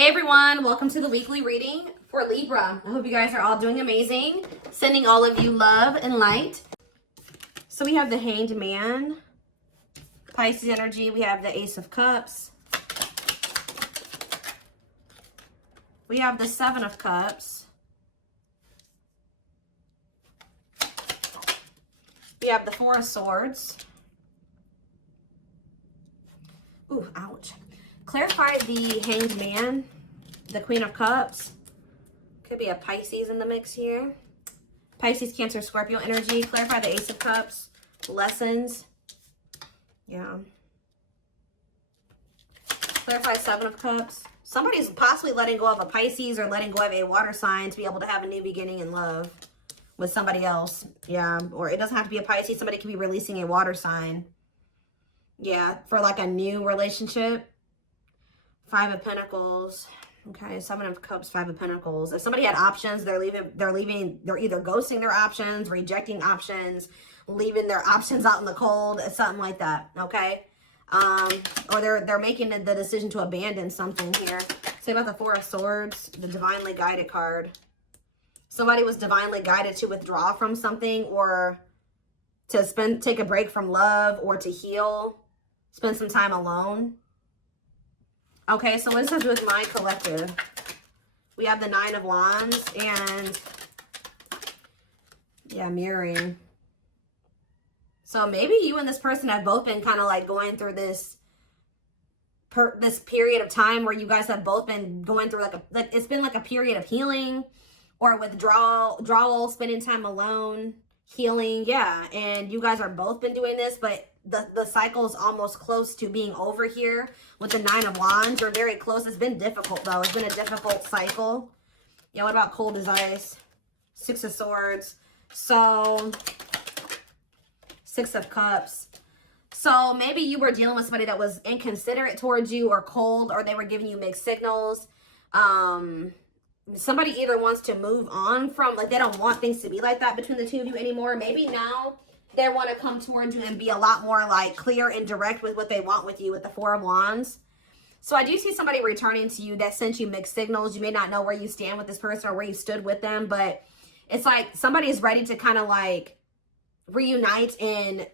Hey everyone, welcome to the weekly reading for Libra. I hope you guys are all doing amazing. Sending all of you love and light. So we have the Hanged Man, Pisces energy. We have the Ace of Cups. We have the Seven of Cups. We have the Four of Swords. Ooh, ouch. Clarify the Hanged Man, the Queen of Cups. Could be a Pisces in the mix here. Pisces, Cancer, Scorpio energy. Clarify the Ace of Cups. Lessons. Yeah. Clarify Seven of Cups. Somebody's possibly letting go of a Pisces or letting go of a water sign to be able to have a new beginning in love with somebody else. Yeah. Or it doesn't have to be a Pisces. Somebody could be releasing a water sign. Yeah. For like a new relationship. Five of Pentacles. Okay, Seven of Cups, Five of Pentacles. If somebody had options, they're either ghosting their options, rejecting options, leaving their options out in the cold, something like that, okay? Or they're making the decision to abandon something here. Say about the Four of Swords, the Divinely Guided card. Somebody was divinely guided to withdraw from something or to take a break from love or to heal, spend some time alone. Okay, so what does that have to do with my collective? We have the Nine of Wands and, yeah, mirroring. So maybe you and this person have both been kind of like going through this period of time where you guys have both been going through like it's been like a period of healing or withdrawal, spending time alone, healing, yeah. And you guys are both been doing this, but the cycle is almost close to being over here with the Nine of Wands. You're very close. It's been difficult though. It's been a difficult cycle. Yeah, what about cold as ice? Six of Swords. So Six of Cups. So maybe you were dealing with somebody that was inconsiderate towards you or cold, or they were giving you mixed signals. Somebody either wants to move on from, like, they don't want things to be like that between the two of you anymore. Maybe now they want to come towards you and be a lot more like clear and direct with what they want with you with the Four of Wands. So I do see somebody returning to you that sent you mixed signals. You may not know where you stand with this person or where you stood with them, but it's like somebody is ready to kind of like reunite, and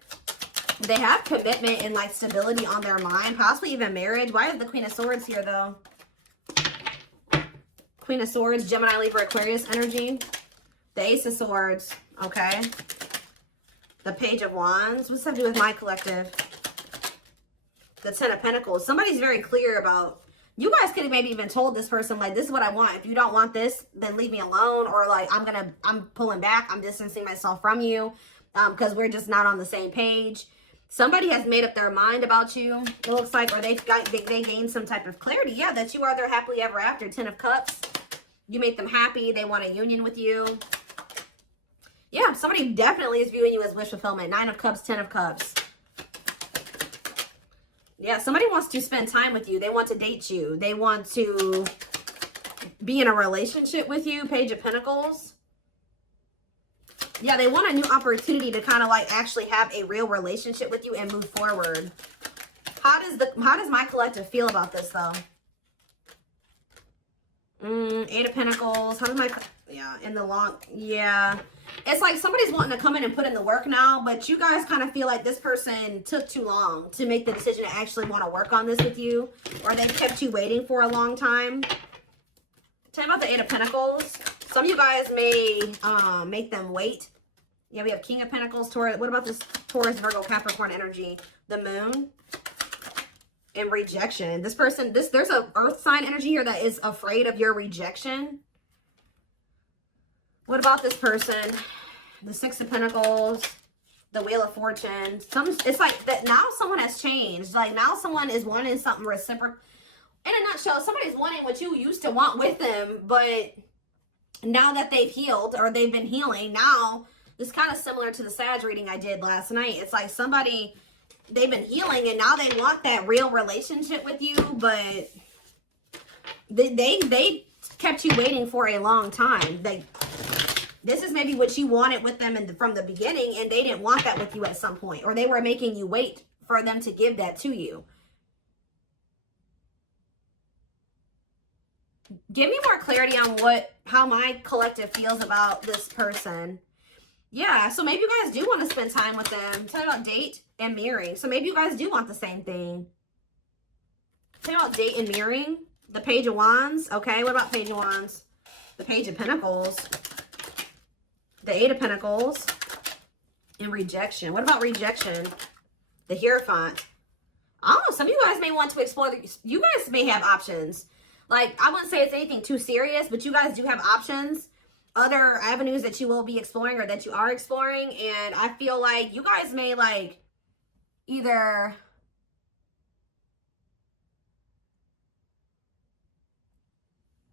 they have commitment and like stability on their mind, possibly even marriage. Why is the Queen of Swords here though? Queen of Swords, Gemini, Libra, Aquarius energy. The Ace of Swords, okay. The Page of Wands. What's that do with my collective? The Ten of Pentacles. Somebody's very clear about, you guys could have maybe even told this person, like, this is what I want. If you don't want this, then leave me alone. Or like, I'm pulling back. I'm distancing myself from you because we're just not on the same page. Somebody has made up their mind about you, it looks like, or they gained some type of clarity. Yeah, that you are their happily ever after. Ten of Cups. You make them happy. They want a union with you. Yeah, somebody definitely is viewing you as wish fulfillment. Nine of Cups, Ten of Cups. Yeah, somebody wants to spend time with you. They want to date you. They want to be in a relationship with you. Page of Pentacles. Yeah, they want a new opportunity to kind of like actually have a real relationship with you and move forward. How does my collective feel about this though? Eight of Pentacles. How does my, yeah, in the long, yeah. It's like somebody's wanting to come in and put in the work now, but you guys kind of feel like this person took too long to make the decision to actually want to work on this with you, or they kept you waiting for a long time. Tell me about the Eight of Pentacles. Some of you guys may make them wait. Yeah, we have King of Pentacles, Taurus. What about this Taurus, Virgo, Capricorn energy? The Moon. And rejection. This person, there's a earth sign energy here that is afraid of your rejection. What about this person? The Six of Pentacles, the Wheel of Fortune. It's like that now someone has changed. Like now someone is wanting something reciprocal. In a nutshell, somebody's wanting what you used to want with them, but now that they've healed or they've been healing, now this is kind of similar to the Sag reading I did last night. It's like somebody, they've been healing and now they want that real relationship with you, but they kept you waiting for a long time. This is maybe what you wanted with them from the beginning, and they didn't want that with you at some point, or they were making you wait for them to give that to you. Give me more clarity on how my collective feels about this person. Yeah, so maybe you guys do want to spend time with them. Tell me about date and mirroring. So maybe you guys do want the same thing. Tell me about date and mirroring. The Page of Wands. Okay, what about Page of Wands? The Page of Pentacles. The Eight of Pentacles. And rejection. What about rejection? The Hierophant. I don't know, some of you guys may want to explore. You guys may have options. Like, I wouldn't say it's anything too serious, but you guys do have options. Other avenues that you will be exploring or that you are exploring. And I feel like you guys may, like, either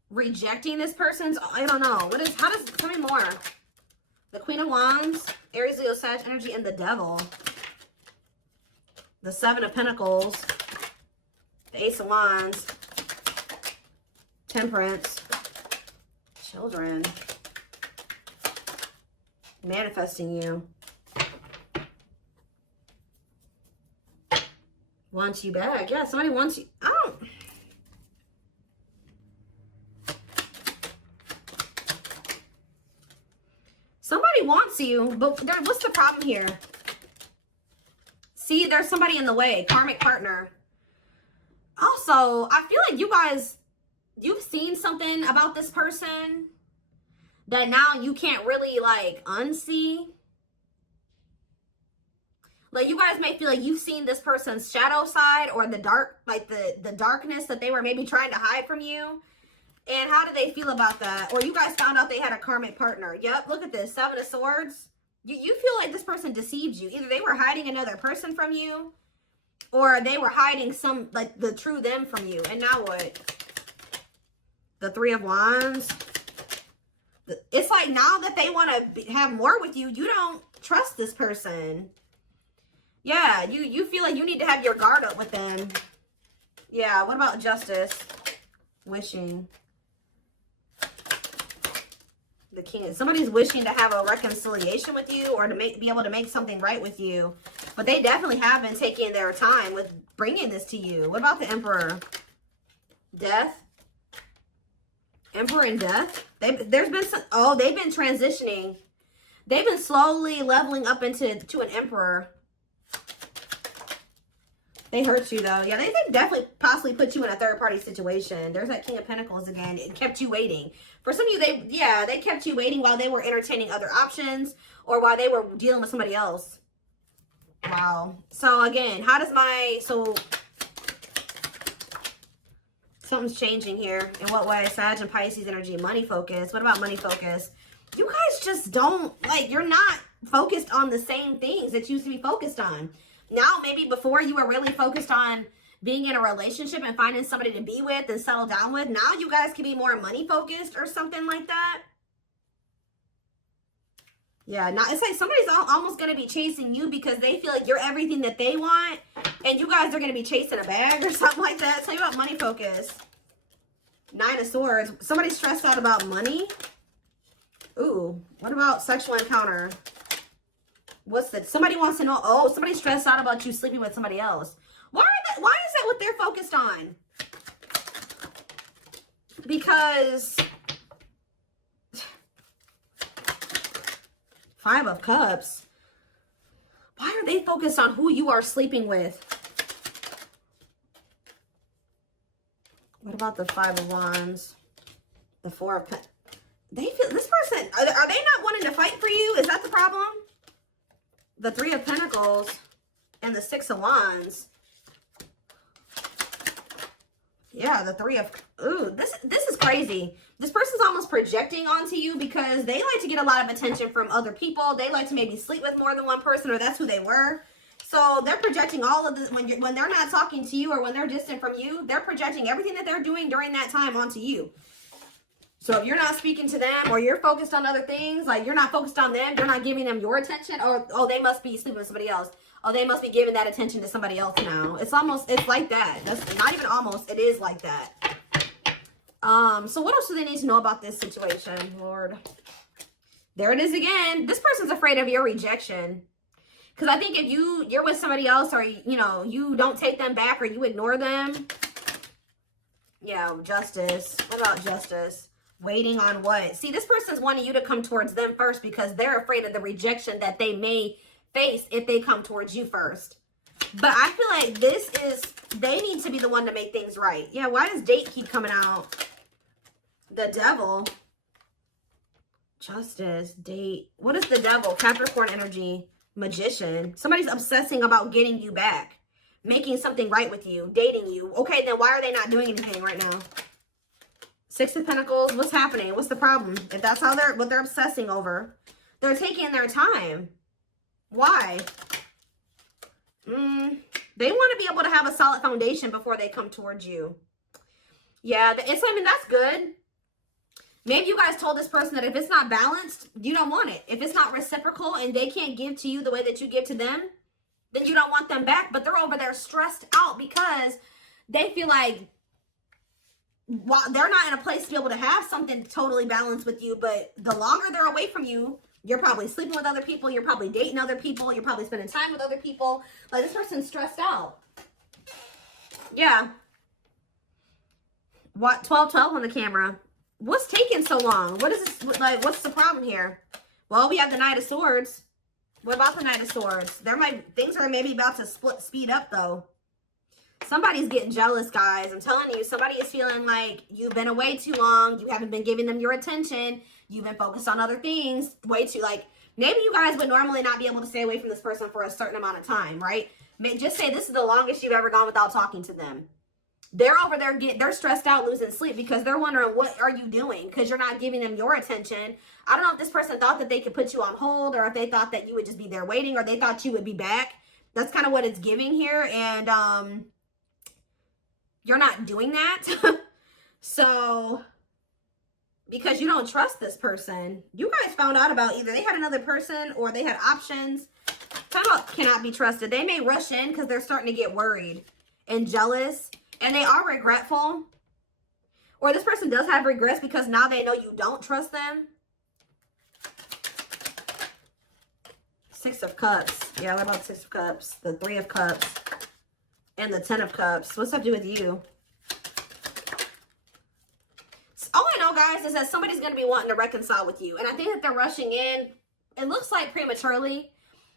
rejecting this person's, I don't know. How does, tell me more. The Queen of Wands, Aries, Leo, Sag energy, and the Devil. The Seven of Pentacles, the Ace of Wands, Temperance, Children, manifesting you, wants you back. Yeah, somebody wants you. I don't. Somebody wants you, but what's the problem here? See, there's somebody in the way. Karmic partner. Also, I feel like you guys, you've seen something about this person that now you can't really, like, unsee. Like, you guys may feel like you've seen this person's shadow side or the dark, like the darkness that they were maybe trying to hide from you. And how do they feel about that? Or you guys found out they had a karmic partner. Yep, look at this. Seven of Swords. You feel like this person deceived you. Either they were hiding another person from you, or they were hiding some, like, the true them from you. And now what? The Three of Wands. It's like now that they want to have more with you, you don't trust this person. Yeah, you feel like you need to have your guard up with them. Yeah, what about Justice? Wishing. The King. Somebody's wishing to have a reconciliation with you or to be able to make something right with you. But they definitely have been taking their time with bringing this to you. What about the Emperor? Death. Emperor and Death. There's been some, oh, they've been transitioning. They've been slowly leveling up to an Emperor. They hurt you, though. Yeah, they definitely possibly put you in a third-party situation. There's that King of Pentacles again. It kept you waiting. For some of you, they kept you waiting while they were entertaining other options or while they were dealing with somebody else. Wow. So, again, how does something's changing here. In what way? Sag and Pisces energy. Money focus. What about money focus? You guys just don't, like, you're not focused on the same things that you used to be focused on. Now, maybe before you were really focused on being in a relationship and finding somebody to be with and settle down with. Now you guys can be more money focused or something like that. Yeah, now it's like somebody's almost going to be chasing you because they feel like you're everything that they want. And you guys are going to be chasing a bag or something like that. Tell you about money focus. Nine of Swords. Somebody's stressed out about money. Ooh, what about sexual encounter? What's that? Somebody wants to know. Oh, somebody's stressed out about you sleeping with somebody else. Why is that what they're focused on? Because Five of Cups. Why are they focused on who you are sleeping with? What about the Five of Wands? The Four of Pentacles. They feel this person. Are they not wanting to fight for you? Is that the problem? The Three of Pentacles and the Six of Wands. Yeah, the Three of... Ooh, this is crazy. This person's almost projecting onto you because they like to get a lot of attention from other people. They like to maybe sleep with more than one person, or that's who they were. So they're projecting all of this when they're not talking to you or when they're distant from you. They're projecting everything that they're doing during that time onto you. So if you're not speaking to them or you're focused on other things, like you're not focused on them, you're not giving them your attention, or, oh, they must be sleeping with somebody else. Oh, they must be giving that attention to somebody else now. It's like that. That's not even almost, it is like that. So what else do they need to know about this situation, Lord? There it is again. This person's afraid of your rejection. Because I think if you're with somebody else or, you know, you don't take them back or you ignore them, Yeah, justice. What about justice? Waiting on what? See, this person's wanting you to come towards them first because they're afraid of the rejection that they may face if they come towards you first. But I feel like they need to be the one to make things right. Yeah, why does date keep coming out? The devil. Justice, date. What is the devil? Capricorn energy. Magician. Somebody's obsessing about getting you back. Making something right with you. Dating you. Okay, then why are they not doing anything right now? Six of Pentacles. What's happening? What's the problem? If that's how what they're obsessing over. They're taking their time. Why? They want to be able to have a solid foundation before they come towards you. Yeah, I mean, that's good. Maybe you guys told this person that if it's not balanced, you don't want it. If it's not reciprocal and they can't give to you the way that you give to them, then you don't want them back. But they're over there stressed out because they feel like they're not in a place to be able to have something totally balanced with you. But the longer they're away from you, you're probably sleeping with other people. You're probably dating other people. You're probably spending time with other people. Like, this person's stressed out. Yeah. What? 12-12 on the camera. What's taking so long? What is this? Like, what's the problem here? Well, we have the Knight of Swords. What about the Knight of Swords? Things are maybe about to speed up, though. Somebody's getting jealous, guys. I'm telling you, somebody is feeling like you've been away too long. You haven't been giving them your attention. You've been focused on other things way too, like, maybe you guys would normally not be able to stay away from this person for a certain amount of time, right? Just say this is the longest you've ever gone without talking to them. They're over there, they're stressed out, losing sleep because they're wondering, what are you doing? Because you're not giving them your attention. I don't know if this person thought that they could put you on hold, or if they thought that you would just be there waiting, or they thought you would be back. That's kind of what it's giving here. And you're not doing that. So, because you don't trust this person. You guys found out about either they had another person or they had options. Talk about cannot be trusted. They may rush in because they're starting to get worried and jealous. And they are regretful. Or this person does have regrets because now they know you don't trust them. Six of Cups. Yeah, what about Six of Cups? The Three of Cups. And the Ten of Cups. What's that to do with you? All I know, guys, is that somebody's going to be wanting to reconcile with you. And I think that they're rushing in. It looks like prematurely.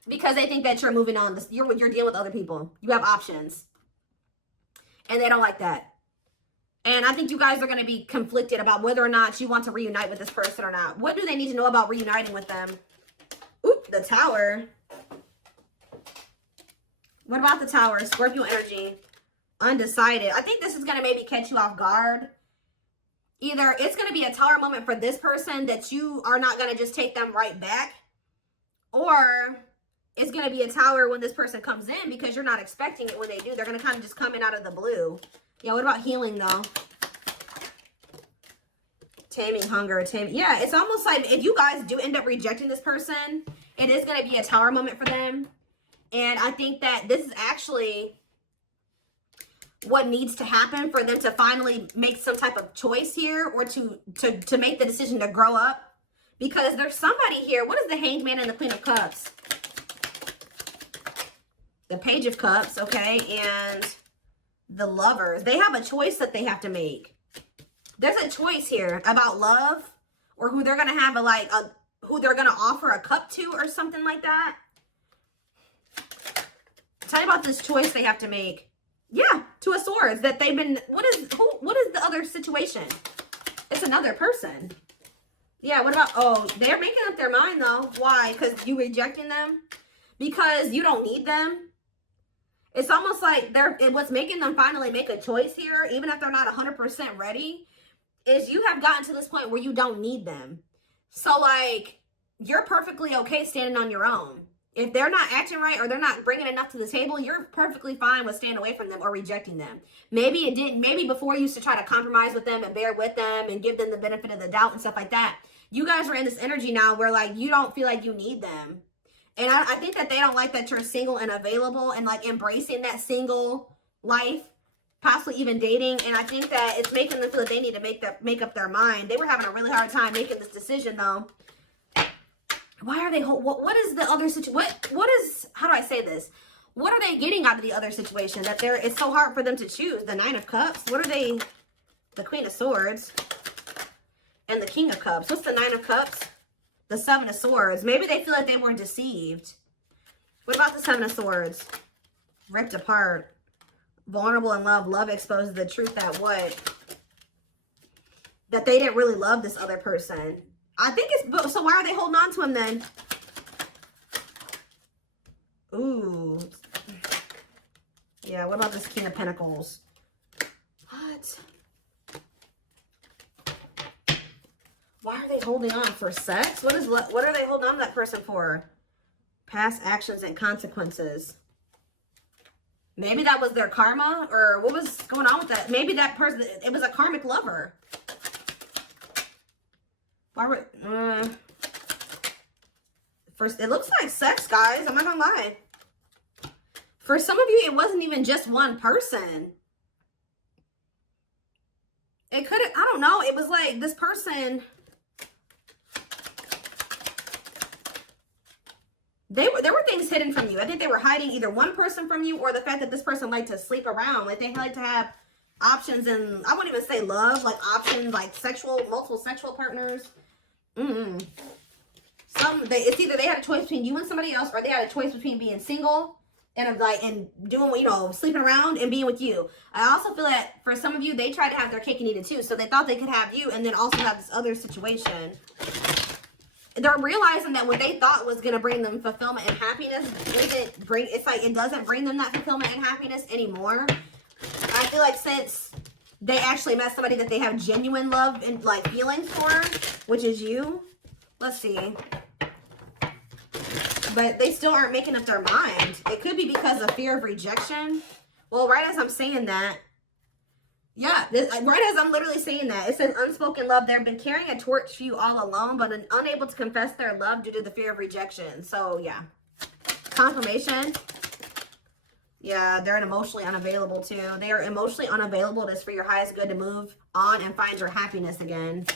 Because they think that you're moving on. You're dealing with other people. You have options. And they don't like that. And I think you guys are going to be conflicted about whether or not you want to reunite with this person or not. What do they need to know about reuniting with them? Oop, the Tower. What about the Tower? Scorpio energy. Undecided. I think this is going to maybe catch you off guard. Either it's going to be a Tower moment for this person that you are not going to just take them right back. Or it's going to be a Tower when this person comes in because you're not expecting it when they do. They're going to kind of just come in out of the blue. Yeah, what about healing, though? Taming hunger. Yeah, it's almost like if you guys do end up rejecting this person, it is going to be a Tower moment for them. And I think that this is actually what needs to happen for them to finally make some type of choice here, or to make the decision to grow up. Because there's somebody here. What is the Hanged Man and the Queen of Cups? The Page of Cups, okay, and the Lovers. They have a choice that they have to make. There's a choice here about love, or who they're going to have who they're going to offer a cup to, or something like that. Tell me about this choice they have to make. Yeah, Two of Swords. That they've been, what is the other situation? It's another person. Yeah, what about, oh, they're making up their mind, though. Why? Because you rejecting them? Because you don't need them? It's almost like what's making them finally make a choice here, even if they're not 100% ready, is you have gotten to this point where you don't need them. So, like, you're perfectly okay standing on your own. If they're not acting right or they're not bringing enough to the table, you're perfectly fine with staying away from them or rejecting them. Maybe before you used to try to compromise with them and bear with them and give them the benefit of the doubt and stuff like that. You guys are in this energy now where, like, you don't feel like you need them. And I think that they don't like that you're single and available and, like, embracing that single life, possibly even dating. And I think that it's making them feel that they need to make up their mind. They were having a really hard time making this decision, though. Why are they, what is the other situation? What is, how do I say this? What are they getting out of the other situation? That it's so hard for them to choose. The Nine of Cups. What are they, the Queen of Swords, and the King of Cups. What's the Nine of Cups? The Seven of Swords. Maybe they feel like they were deceived. What about the Seven of Swords? Ripped apart. Vulnerable in love. Love exposes the truth that what? That they didn't really love this other person. I think it's... So why are they holding on to him then? Ooh. Yeah, what about this King of Pentacles? What? Why are they holding on? For sex? What are they holding on to that person for? Past actions and consequences. Maybe that was their karma, or what was going on with that? Maybe that person, it was a karmic lover. Why were, first, it looks like sex, guys. I'm not gonna lie. For some of you, it wasn't even just one person. It could have, I don't know. It was like this person, there were things hidden from you. I think they were hiding either one person from you or the fact that this person liked to sleep around. Like they like to have options, and I wouldn't even say love, like options, like multiple sexual partners. It's either they had a choice between you and somebody else, or they had a choice between being single and doing, you know, sleeping around and being with you. I also feel that for some of you, they tried to have their cake and eat it too. So they thought they could have you and then also have this other situation. They're realizing that what they thought was going to bring them fulfillment and happiness it doesn't bring them that fulfillment and happiness anymore. I feel like since they actually met somebody that they have genuine love and like feelings for, which is you. Let's see. But they still aren't making up their mind. It could be because of fear of rejection. Well, right as I'm saying that, yeah, right as I'm literally saying that, it says unspoken love. They've been carrying a torch for you all alone, but unable to confess their love due to the fear of rejection. So, yeah. Confirmation. Yeah, they're emotionally unavailable too. They are emotionally unavailable. It's for your highest good to move on and find your happiness again.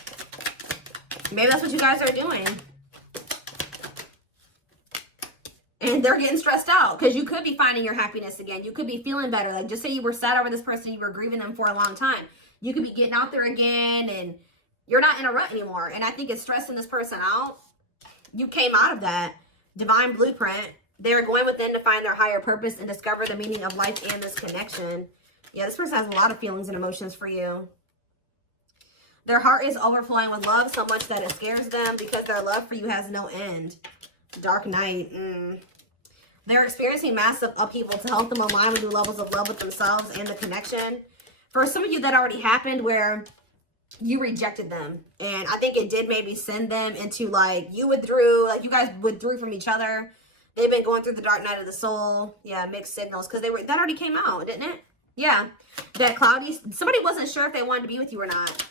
Maybe that's what you guys are doing. And they're getting stressed out because you could be finding your happiness again. You could be feeling better. Like just say you were sad over this person, you were grieving them for a long time. You could be getting out there again and you're not in a rut anymore. And I think it's stressing this person out. You came out of that divine blueprint. They're going within to find their higher purpose and discover the meaning of life and this connection. Yeah, this person has a lot of feelings and emotions for you. Their heart is overflowing with love so much that it scares them because their love for you has no end. Dark Knight. They're experiencing massive upheaval to help them align with new levels of love with themselves and the connection. For some of you, that already happened where you rejected them. And I think it did maybe send them into like, you withdrew, like you guys withdrew from each other. They've been going through the dark night of the soul. Yeah, mixed signals. Because that already came out, didn't it? Yeah. That cloudy, somebody wasn't sure if they wanted to be with you or not.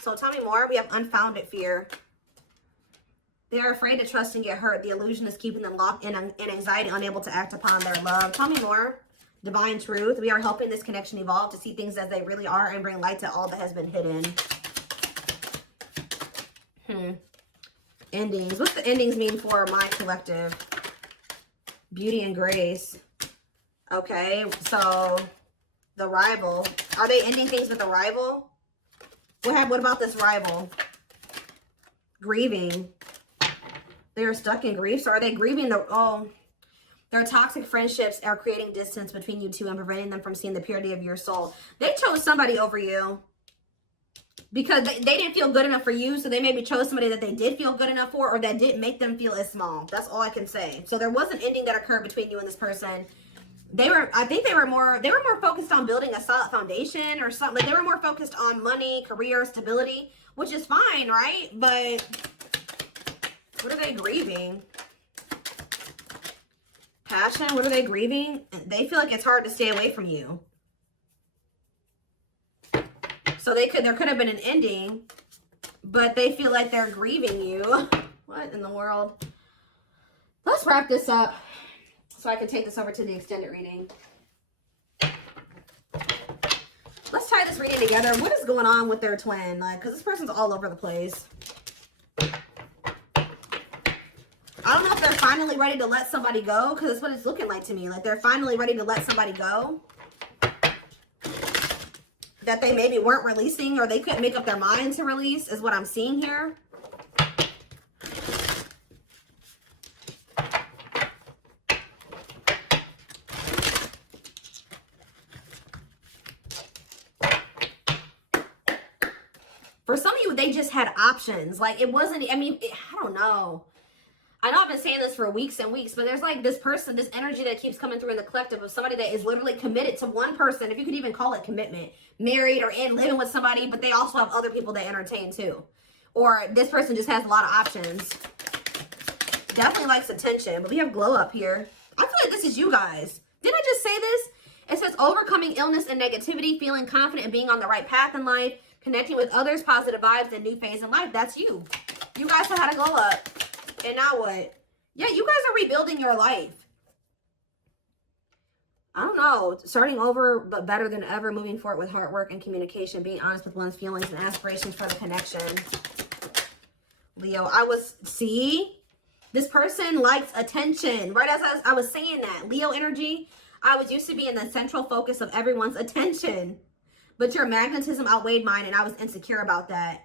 So tell me more. We have unfounded fear. They're afraid to trust and get hurt. The illusion is keeping them locked in anxiety, unable to act upon their love. Tell me more. Divine truth. We are helping this connection evolve to see things as they really are and bring light to all that has been hidden. Endings. What's the endings mean for my collective? Beauty and grace. Okay, so the rival. Are they ending things with a rival? What about this rival? Grieving. They are stuck in grief. So are they grieving their toxic friendships are creating distance between you two and preventing them from seeing the purity of your soul. They chose somebody over you because they didn't feel good enough for you. So they maybe chose somebody that they did feel good enough for, or that didn't make them feel as small. That's all I can say. So there was an ending that occurred between you and this person. I think they were more focused on building a solid foundation or something. Like they were more focused on money, career, stability, which is fine, right? But what are they grieving? Passion. What are they grieving? They feel like it's hard to stay away from you. So there could have been an ending, but they feel like they're grieving you. What in the world? Let's wrap this up so I can take this over to the extended reading. Let's tie this reading together. What is going on with their twin? Like, because this person's all over the place. I don't know if they're finally ready to let somebody go, because that's what it's looking like to me. Like they're finally ready to let somebody go. that they maybe weren't releasing or they couldn't make up their mind to release is what I'm seeing here. For some of you, they just had options. Like, it wasn't, I mean, I don't know. I know I've been saying this for weeks and weeks, but there's like this person, this energy that keeps coming through in the collective of somebody that is literally committed to one person, if you could even call it commitment, married or in living with somebody, but they also have other people they entertain too. Or this person just has a lot of options. Definitely likes attention, but we have glow up here. I feel like this is you guys. Didn't I just say this? It says overcoming illness and negativity, feeling confident and being on the right path in life, connecting with others, positive vibes, and new phase in life. That's you. You guys have had a glow up. And now what? Yeah, you guys are rebuilding your life. I don't know. Starting over, but better than ever. Moving forward with hard work and communication. Being honest with one's feelings and aspirations for the connection. Leo, see? This person likes attention. Right as I was saying that. Leo energy, I was used to be in the central focus of everyone's attention. But your magnetism outweighed mine, and I was insecure about that.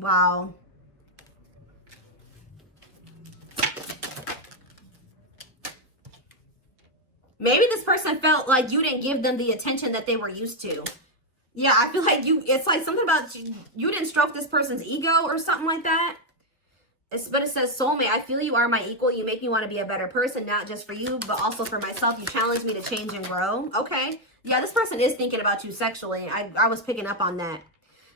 Wow. Maybe this person felt like you didn't give them the attention that they were used to. Yeah, I feel like it's like something about you didn't stroke this person's ego or something like that. But it says, soulmate, I feel you are my equal. You make me want to be a better person, not just for you, but also for myself. You challenge me to change and grow. Okay. Yeah, this person is thinking about you sexually. I was picking up on that.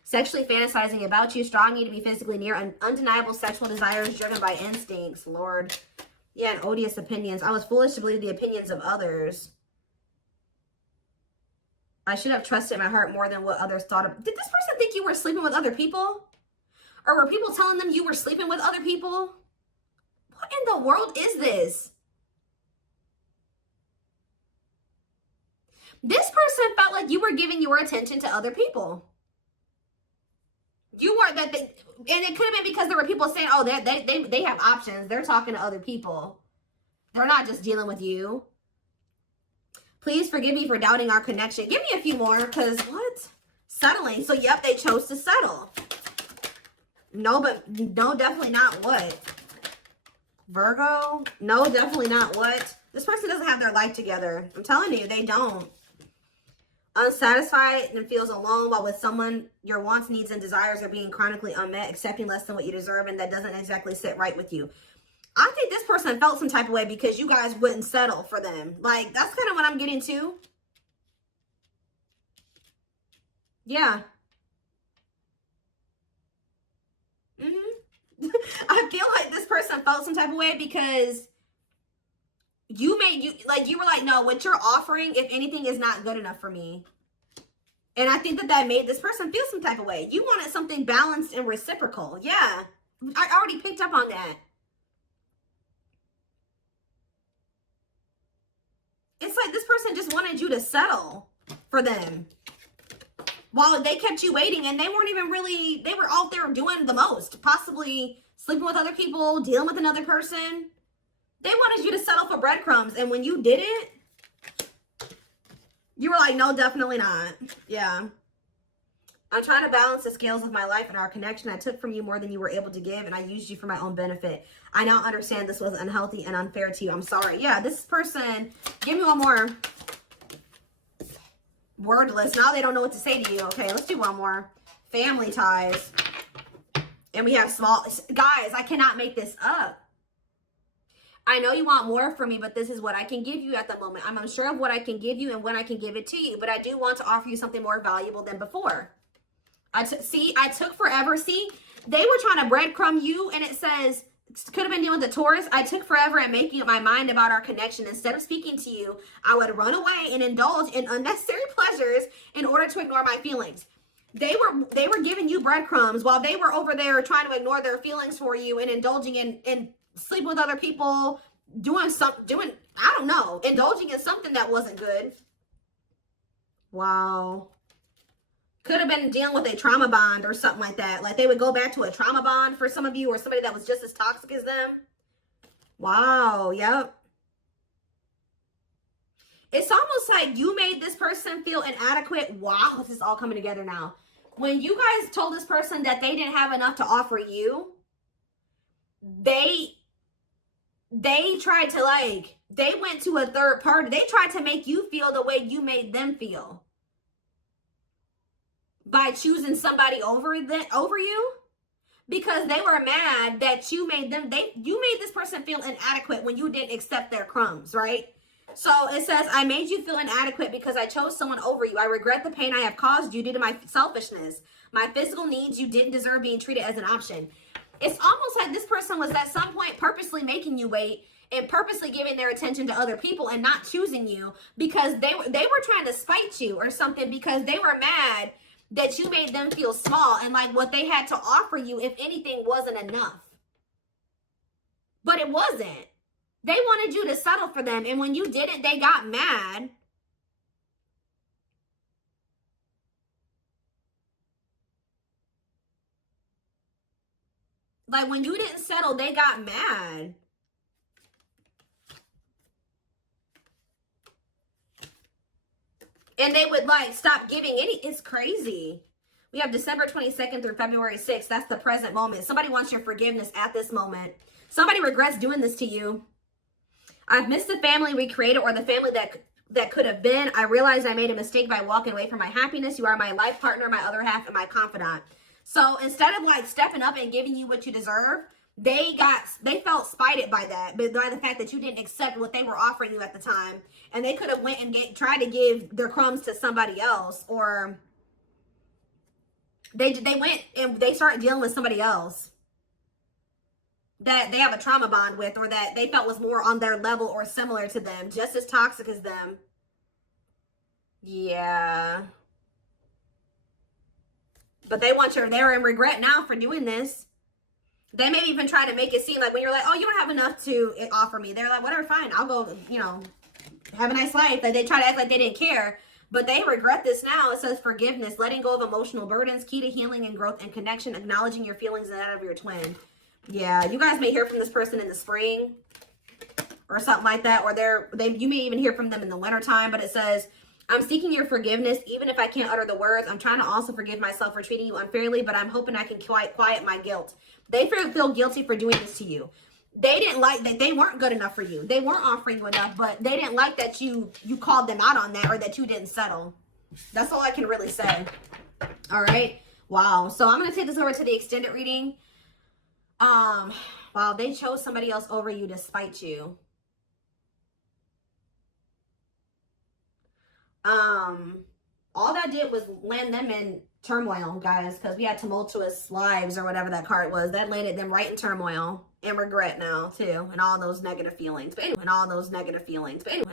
Sexually fantasizing about you, strong need to be physically near, undeniable sexual desires driven by instincts. Lord. Yeah, and odious opinions. I was foolish to believe the opinions of others. I should have trusted my heart more than what others thought of. Did this person think you were sleeping with other people? Or were people telling them you were sleeping with other people? What in the world is this? This person felt like you were giving your attention to other people. You weren't and it could have been because there were people saying, oh, they have options. They're talking to other people. They're not just dealing with you. Please forgive me for doubting our connection. Give me a few more, because what? Settling. So, yep, they chose to settle. No, but no, definitely not what? Virgo? No, definitely not what? This person doesn't have their life together. I'm telling you, they don't. Unsatisfied and feels alone while with someone your wants, needs, and desires are being chronically unmet, accepting less than what you deserve, and that doesn't exactly sit right with you. I think this person felt some type of way because you guys wouldn't settle for them. Like, that's kind of what I'm getting to. Yeah. I feel like this person felt some type of way because you were like, no, what you're offering, if anything, is not good enough for me. And I think that made this person feel some type of way. You wanted something balanced and reciprocal. Yeah. I already picked up on that. It's like this person just wanted you to settle for them. While they kept you waiting, and they weren't even really, they were out there doing the most. Possibly sleeping with other people, dealing with another person. They wanted you to settle for breadcrumbs. And when you didn't, you were like, no, definitely not. Yeah. I'm trying to balance the scales of my life and our connection. I took from you more than you were able to give, and I used you for my own benefit. I now understand this was unhealthy and unfair to you. I'm sorry. Yeah, this person, give me one more. Wordless. Now they don't know what to say to you. Okay, let's do one more. Family ties. And we have small... Guys, I cannot make this up. I know you want more from me, but this is what I can give you at the moment. I'm unsure of what I can give you and when I can give it to you, but I do want to offer you something more valuable than before. I took forever. See, they were trying to breadcrumb you, and it says, could have been dealing with the Taurus. I took forever at making up my mind about our connection. Instead of speaking to you, I would run away and indulge in unnecessary pleasures in order to ignore my feelings. They were giving you breadcrumbs while they were over there trying to ignore their feelings for you and indulging in sleeping with other people, I don't know, indulging in something that wasn't good. Wow. Could have been dealing with a trauma bond or something like that. Like they would go back to a trauma bond for some of you, or somebody that was just as toxic as them. Wow. Yep. It's almost like you made this person feel inadequate. Wow, this is all coming together now. When you guys told this person that they didn't have enough to offer you, they tried to, like, they went to a third party. They tried to make you feel the way you made them feel by choosing somebody over you, because they were mad that you made them, you made this person feel inadequate when you didn't accept their crumbs, right? So it says, I made you feel inadequate because I chose someone over you. I regret the pain I have caused you due to my selfishness. My physical needs, you didn't deserve being treated as an option. It's almost like this person was at some point purposely making you wait and purposely giving their attention to other people and not choosing you because they were trying to spite you or something, because they were mad that you made them feel small and like what they had to offer you, if anything, wasn't enough. But it wasn't. They wanted you to settle for them, and when you didn't, they got mad. Like, when you didn't settle, they got mad. And they would, like, stop giving any. It's crazy. We have December 22nd through February 6th. That's the present moment. Somebody wants your forgiveness at this moment. Somebody regrets doing this to you. I've missed the family we created, or the family that could have been. I realized I made a mistake by walking away from my happiness. You are my life partner, my other half, and my confidant. So instead of, like, stepping up and giving you what you deserve, they felt spited by that, but by the fact that you didn't accept what they were offering you at the time. And they could have went and tried to give their crumbs to somebody else, or they went and they started dealing with somebody else that they have a trauma bond with, or that they felt was more on their level or similar to them, just as toxic as them. Yeah. But they're in regret now for doing this. They may even try to make it seem like when you're like, oh, you don't have enough to offer me. They're like, whatever, fine. I'll go, you know, have a nice life. Like, they try to act like they didn't care. But they regret this now. It says forgiveness, letting go of emotional burdens, key to healing and growth and connection, acknowledging your feelings and that of your twin. Yeah, you guys may hear from this person in the spring or something like that, or you may even hear from them in the wintertime. But it says, I'm seeking your forgiveness, even if I can't utter the words. I'm trying to also forgive myself for treating you unfairly, but I'm hoping I can quiet my guilt. They feel guilty for doing this to you. They didn't like that. They weren't good enough for you. They weren't offering you enough, but they didn't like that you called them out on that, or that you didn't settle. That's all I can really say. All right. Wow. So I'm going to take this over to the extended reading. Wow, they chose somebody else over you to spite you. All that did was land them in turmoil, guys, because we had tumultuous lives, or whatever that card was. That landed them right in turmoil and regret now too, and all those negative feelings. But anyway,